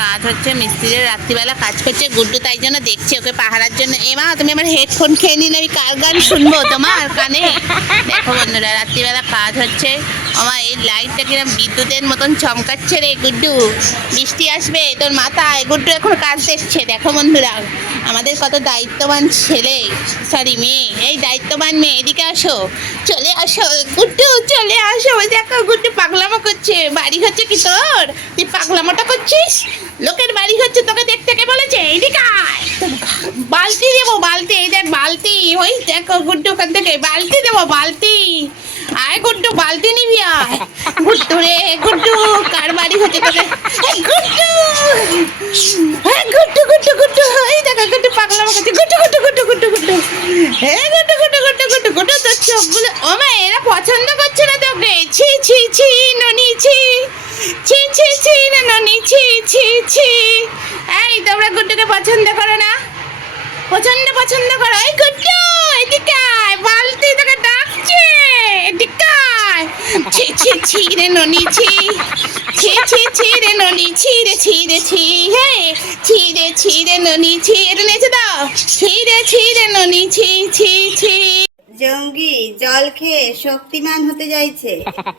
কাজ হচ্ছে, মিস্ত্রির রাত্রিবেলা কাজ করছে, গুড্ডু তাই জন্য দেখছে ওকে পাহারার জন্য। মা তুমি আমার হেডফোন খেয়ে নিন, আমি কার গান শুনবো তোমার কানে? দেখো বন্ধুরা, রাত্রিবেলা কাজ হচ্ছে। আমার এই লাইটটা কিরম বিদ্যুতের মতন চমকাচ্ছে রে গুড্ডু, বৃষ্টি আসবে তোর মাথায়। গুড্ডু এখন কাজ দেখছে। দেখো বন্ধুরা, আমাদের কত দায়িত্ববান ছেলে, সরি মেয়ে, এই দায়িত্ববান মেয়ে, এদিকে আসো, চলে আসো গুড্ডু, চলে আসো। ওই দেখো গুড্ডু পাগলামো করছে। বাড়ি হচ্ছে কি তোর? তুই পাগলামোটা করছিস? লোকের বাড়ি হচ্ছে, তোকে দেখতে কে বলেছে? এদিকে আয়, বালতি দেবো, বালতি, এই দেখ বালতি। ওই দেখো গুড্ডু ওখান থেকে বালতি দেবো, বালতি। আয় গুড্ডু, বালতি নিবি আয়। গুড্ডু রে গুড্ডু, কার বাড়ি হচ্ছে তোদের? গুড্ডু, হ্যাঁ গুড্ডু গুড্ডু গুড্ডু, এই দেখো গুড্ডু পাগলামো করছে। গুড্ডু গুড্ডু গুড্ডু গুড্ডু গুড্ডু, হ্যাঁ গুড্ডু গুড্ডু গুড্ডু গুড্ডু গুড্ডু। তোর চোখগুলো, ও মা এরা পছন্দ করছে না তোকে। ছি ছি ছি ননি, ছি ছি ছি ছি না ননি, ছি ছি ছি। এই তোমরা গুড্ডুকে পছন্দ করো না? পছন্দ করো। এই গুড্ডু এদিকে আয়, বালতি তোকে ডাকছে, এদিকে আয়। ছি ছি ছি রে ননি, ছি ছি ছি ছি রে ননি, ছি রে ছি রে ছি, হে ছি রে ননি, ছি। এটা নেচে দাও, ছি রে ননি, ছি ছি ছি। জঙ্গি জল খেয়ে শক্তিমান হতে যাইছে।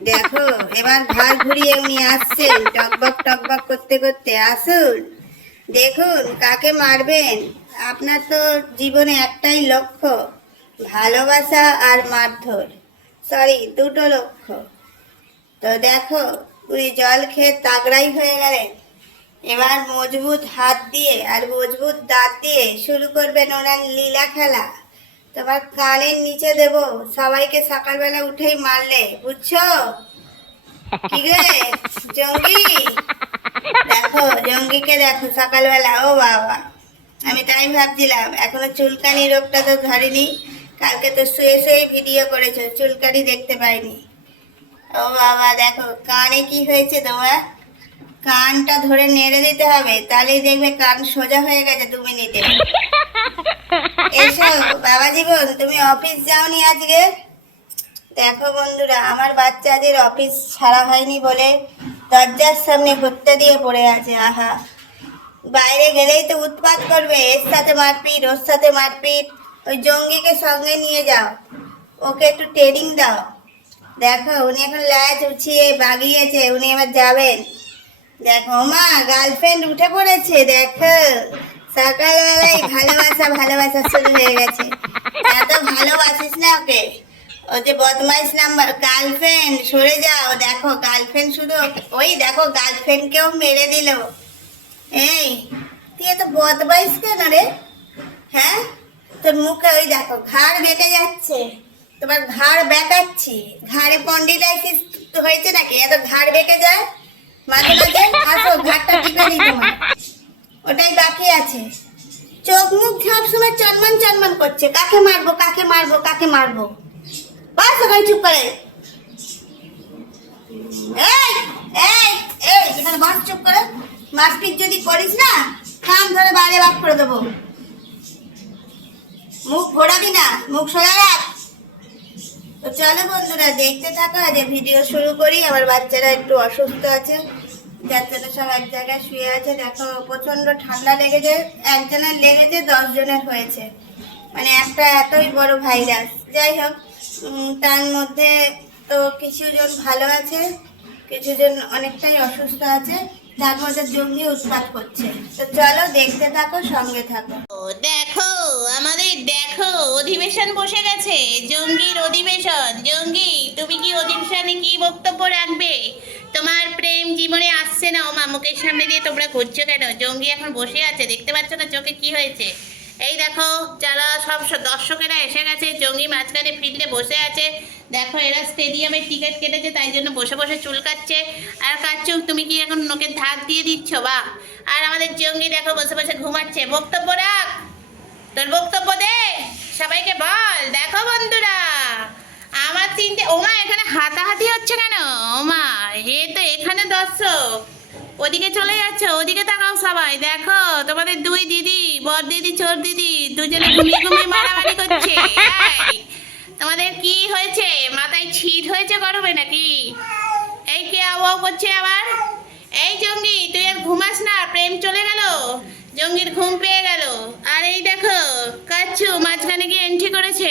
দেখো এবার ঘাড় ঘুরিয়ে উনি আসছেন, টকবক টকবক করতে করতে। আসুন, দেখুন কাকে মারবেন। আপনার তো জীবনে একটাই লক্ষ্য, ভালোবাসা আর মারধর, সরি দুটো লক্ষ্য। তো দেখো উনি জল খেয়ে তাগড়াই হয়ে গেলেন। এবার মজবুত হাত দিয়ে আর মজবুত দাঁত দিয়ে শুরু করবেন ওনার লীলা খেলা। তোমার কানের নিচে দেব, সবাইকে সকালবেলা উঠেই মারলে, বুঝছো? কি রে জঙ্গি, দেখো জঙ্গিকে দেখো সকালবেলা। ও বাবা, আমি তাই ভাবছিলাম এখনো চুলকানি রোগটা তো ধরেনি। কালকে তো শুয়ে শুয়ে ভিডিও করেছো, চুলকানি দেখতে পাইনি। ও বাবা দেখো কানে কি হয়েছে তোমার। কানটা ধরে নেড়ে দিতে হবে, তাহলেই দেখবে কান সোজা হয়ে গেছে 2 মিনিটে। এসো বাবা জীবন, তুমি অফিস যাওনি আজকে? দেখো বন্ধুরা, আমার বাচ্চাদের অফিস ছাড়া হয়নি বলে দরজার সামনে হত্যা দিয়ে পড়ে আছে। আহা, বাইরে গেলেই তো উৎপাত করবে, এর সাথে মারপিট, ওর সাথে মারপিট। ওই জঙ্গিকে সঙ্গে নিয়ে যাও, ওকে একটু ট্রেনিং দাও। দেখো উনি এখন ল্যাচ উঠিয়ে বাগিয়েছে, উনি এবার যাবেন। দেখো মা, গার্লফ্রেন্ড উঠে পড়েছে। দেখো সকালবেলায় ভালোবাসা ভালোবাসা শুরু হয়ে গেছে। এত ভালোবাসিস না ওকে, ও যে বদমাইশ নাম্বার। গার্লফ্রেন্ড সরে যাও। দেখো গার্লফ্রেন্ড শুধু, ওই দেখো গার্লফ্রেন্ডকেও মেরে দিল। এই তুই এত বদমাইশ কেন রে? হ্যাঁ, তোর মুখে ওই দেখো ঘাড় বেঁকে যাচ্ছে। তোমার ঘাড় বেঁকাচ্ছি, ঘাড়ে পন্ডিলাইসিস হয়েছে নাকি এত ঘাড় বেঁকে যায় মাঝে মাঝে? আসো ঘাড়টা টিপে দিই তোমার, ওটাই বাকি আছে। চোখ মুখ সব সময় চনমন চনমন করছে। কাকে মারবো কাকে মারবো কাকে মারবো, বাস ওখানে চুপ করে। এই এই এই এখানে বাস চুপ করে। মারপিট যদি করিস না, কান ধরে বাইরে বাদ করে দেবো। মুখ ঘোরাবি না, মুখ সোজা রাখ। তো চলো বন্ধুরা দেখতে থাকো, আজ ভিডিও শুরু করি। আমার বাচ্চারা একটু অসুস্থ আছে, বাচ্চারা সব এক জায়গায় শুয়ে আছে। দেখো প্রচন্ড ঠান্ডা লেগেছে, একজনের লেগেছে 10 জনের হয়েছে, মানে একটা এতই বড় ভাইরাস। যাই হোক, তার মধ্যে তো কিছুজন ভালো আছে, কিছুজন অনেকটাই অসুস্থ আছে, তার মধ্যে জঙ্গি উৎপাত করছে। তো চলো দেখতে থাকো, সঙ্গে থাকো। ও দেখো, আমাদের দেখো অধিবেশন বসে গেছে, জঙ্গির অধিবেশন। জঙ্গি তুমি কি অধিবেশনে কি বক্তব্য রাখবে? তোমার প্রেম জীবনে আসছে না, ও মা মুখের সামনে দিয়ে তোমরা ঘুরছো কেন? জঙ্গি এখন বসে আছে, দেখতে পাচ্ছ না চোখে কি হয়েছে? এই দেখো যারা সব দর্শকেরা এসে গেছে, জঙ্গি মাঝখানে ফিল্ডে বসে আছে। দেখো এরা স্টেডিয়ামের টিকিট কেটেছে, তাই জন্য বসে বসে চুল কাটছে। আর কাটছো তুমি কি এখন নোকে ধাক দিয়ে দিচ্ছ? বা আর আমাদের জঙ্গি দেখো বসে বসে ঘুমাচ্ছে। বক্তব্য রাখ, তোর বক্তব্য দে, সবাইকে বল। দেখো বন্ধুরা, আমার চিনতে, ওমা এখানে হাতাহাতি হচ্ছে কেন? ওমা এ তো এখানে দর্শক, ওদিকে চলে যাচ্ছে, ওদিকে তাকাও সবাই। দেখো তোমাদের 2 দিদি, বড় দিদি ছোট দিদি, দুজনে ঘুমিয়ে ঘুমিয়ে মারামারি করছে। এই, তোমাদের কি হয়েছে? মাথায় ছিট হয়েছে গরমে নাকি? এই কে আও করছে আবার? এই জঙ্গি তুই আর ঘুমাস না, প্রেম জঙ্গির ঘুম পেয়ে গেল। আর এই দেখো কাচ্চু মাঝখানে গিয়ে এন্ট্রি করেছে।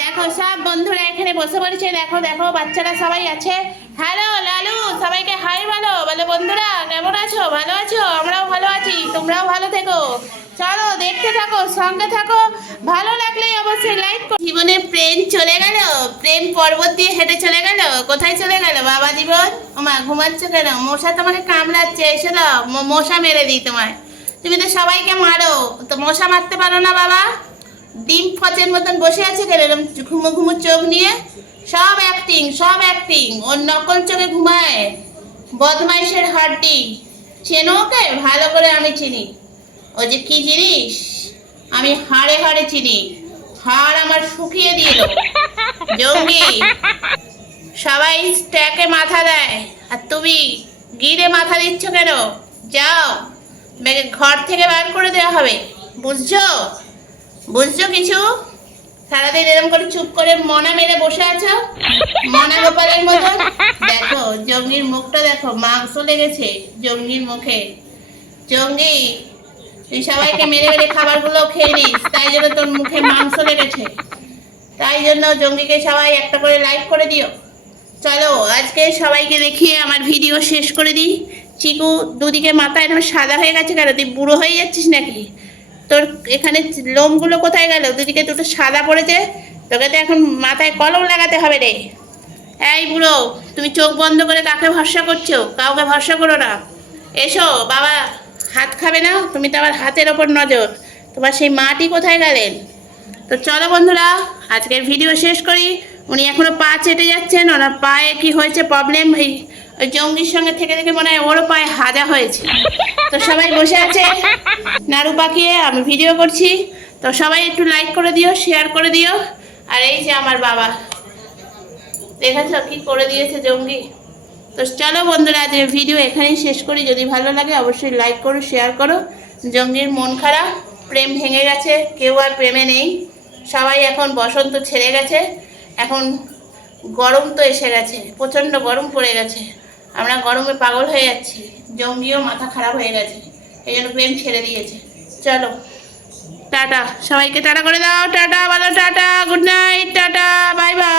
দেখো সব বন্ধুরা এখানে বসে পড়েছে। দেখো দেখো বাচ্চারা সবাই আছে। হ্যালো লালু, সবাইকে হাই বলো। বলো বন্ধুরা কেমন আছো? ভালো আছো? আমরাও ভালো আছি, তোমরাও ভালো থেকো। চলো দেখতে থাকো, সঙ্গে থাকো। ভালো লাগলে অবশ্যই লাইক করো। জীবনে প্রেম চলে গেল, প্রেম পর্বত দিয়ে হেঁটে চলে গেল। কোথায় চলে গেল বাবা জীবন? ওমা ঘুমাচ্ছ কেন? মশা তোমাকে কামড়াচ্ছে, এসে দাও মশা মেরে দিই তোমায়। তুমি তো সবাইকে মারো, তো মশা মারতে পারো না বাবা? ডিম ফচের মতন বসে আছে কেন এরকম ঘুমো ঘুমো চোখ নিয়ে? সব অ্যাক্টিং, সব অ্যাক্টিং। ওর নকল চোখে ঘুমায়, বদমাইশের হাড্ডি। চেনো ওকে? ভালো করে আমি চিনি। ও যে কি জিনিস আমি হাড়ে হাড়ে চিনি। হাড় আমার শুকিয়ে দিল। জঙ্গি সবাই স্ট্যাকে মাথা দেয়, আর তুমি গিরে মাথা দিচ্ছ কেন? যাও, মেয়েকে ঘর থেকে বার করে দেওয়া হবে, বুঝছো? বুঝছো কিছু? সারাদিন এরকম করে চুপ করে মনা মেরে বসে আছো, মনা গোপালের মতন। দেখো জঙ্গির মুখটা দেখো, মাংস লেগেছে জঙ্গির মুখে। জঙ্গি তুই সবাইকে মেরে মেরে খাবারগুলো খেয়ে নিস, তাই জন্য তোর মুখে মাংস লেগেছে। তাই জন্য জঙ্গিকে সবাই একটা করে লাইক করে দিও। চলো আজকে সবাইকে দেখিয়ে আমার ভিডিও শেষ করে দিই। চিকু দুদিকে মাথা এরকম সাদা হয়ে গেছে কেন? তুই বুড়ো হয়ে যাচ্ছিস নাকি? তোর এখানে লোমগুলো কোথায় গেল? দুদিকে দুটো সাদা পড়েছে, তোকে তো এখন মাথায় কলম লাগাতে হবে রে। এই বুড়ো, তুমি চোখ বন্ধ করে কাকে ভরসা করছো? কাউকে ভরসা করো না। এসো বাবা, হাত খাবে না? তুমি তো আবার হাতের ওপর নজর। তোমার সেই মাটি কোথায় গেলেন? তো চলো বন্ধুরা আজকের ভিডিও শেষ করি। উনি এখনো পা চেটে যাচ্ছেন, ওনার পায়ে কি হয়েছে প্রবলেম, এই ওই জঙ্গির সঙ্গে থেকে থেকে মনে হয় ওরও পায়ে হাজা হয়েছে। তো সবাই বসে আছে নাড়ু পাকিয়ে, আমি ভিডিও করছি। তো সবাই একটু লাইক করে দিও, শেয়ার করে দিও। আর এই যে আমার বাবা, দেখেছ কি করে দিয়েছে জঙ্গি। তো চলো বন্ধুরা আজকের ভিডিও এখানেই শেষ করি। যদি ভালো লাগে অবশ্যই লাইক করো, শেয়ার করো। জঙ্গির মন খারাপ, প্রেম ভেঙে গেছে, কেউ আর প্রেমে নেই। সবাই এখন বসন্ত ছেড়ে গেছে, এখন গরম তো এসে গেছে, প্রচণ্ড গরম পড়ে গেছে। আমরা গরমে পাগল হয়ে যাচ্ছি, জঙ্গিও মাথা খারাপ হয়ে গেছে, এই জন্য প্রেম ছেড়ে দিয়েছে। চলো টাটা, সবাইকে টাটা করে দাও। টাটা বলো, tata, good night, tata, bye bye.